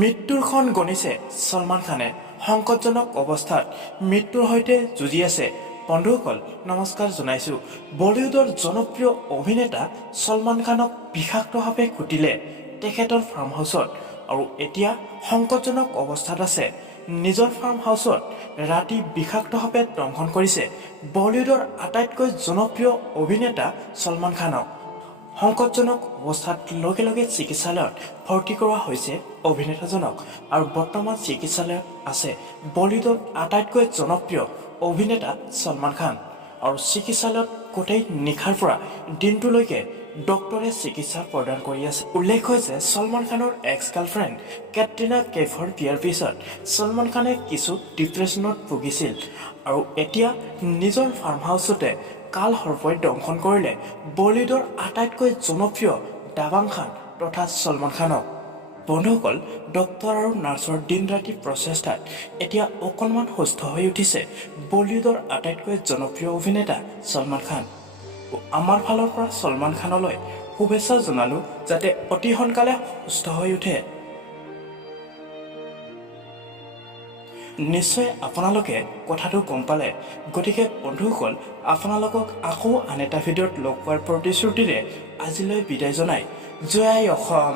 মৃত্যুৰ খন গণিছে সলমান খানে সংকটজনক অৱস্থাত মৃত্যুৰ সৈতে যুঁজি আছে। বন্ধুসকল নমস্কাৰ জনাইছোঁ। বলিউডৰ জনপ্ৰিয় অভিনেতা সলমান খানক বিষাক্তভাৱে কুটিলে তেখেতৰ ফাৰ্ম হাউচত আৰু এতিয়া সংকটজনক অৱস্থাত আছে। নিজৰ ফাৰ্ম হাউচত ৰাতি বিষাক্তভাৱে দংশন কৰিছে বলিউডৰ আটাইতকৈ জনপ্ৰিয় অভিনেতা সলমান খানক। সংকটজনক অৱস্থাত লগে লগে চিকিৎসালয়ত ভৰ্তি কৰোৱা হৈছে অভিনেতাজনক আৰু বৰ্তমান চিকিৎসালয়ত আছে বলিউডৰ আটাইতকৈ জনপ্ৰিয় অভিনেতা সলমান খান। আৰু চিকিৎসালয়ত গোটেই নিশাৰ পৰা দিনটোলৈকে ডক্টৰে চিকিৎসা প্ৰদান কৰি আছে। উল্লেখ হৈছে সলমান খানৰ এক্স গাৰ্লফ্ৰেণ্ড কেটৰিনা কেইফৰ বিয়াৰ পিছত সলমান খানে কিছু ডিপ্ৰেশ্যনত ভুগিছিল আৰু এতিয়া নিজৰ ফাৰ্ম হাউচতে কাল সৰ্পই দংশন কৰিলে বলিউডৰ আটাইতকৈ জনপ্ৰিয় দাবাং খান তথা সলমান খানক। বন্ধুসকল ডক্টৰ আৰু নাৰ্ছৰ দিন ৰাতি প্ৰচেষ্টাত এতিয়া অকণমান সুস্থ হৈ উঠিছে বলিউডৰ আটাইতকৈ জনপ্ৰিয় অভিনেতা সলমান খান। আমাৰ ফালৰ পৰা সলমান খানলৈ শুভেচ্ছা জনালোঁ যাতে অতি সোনকালে সুস্থ হৈ উঠে। নিশ্চয় আপোনালোকে কথাটো গম পালে, গতিকে বন্ধুসকল আপোনালোকক আকৌ আন এটা ভিডিঅ'ত লগ পোৱাৰ প্ৰতিশ্ৰুতিৰে আজিলৈ বিদায় জনাই জয় আই অসম।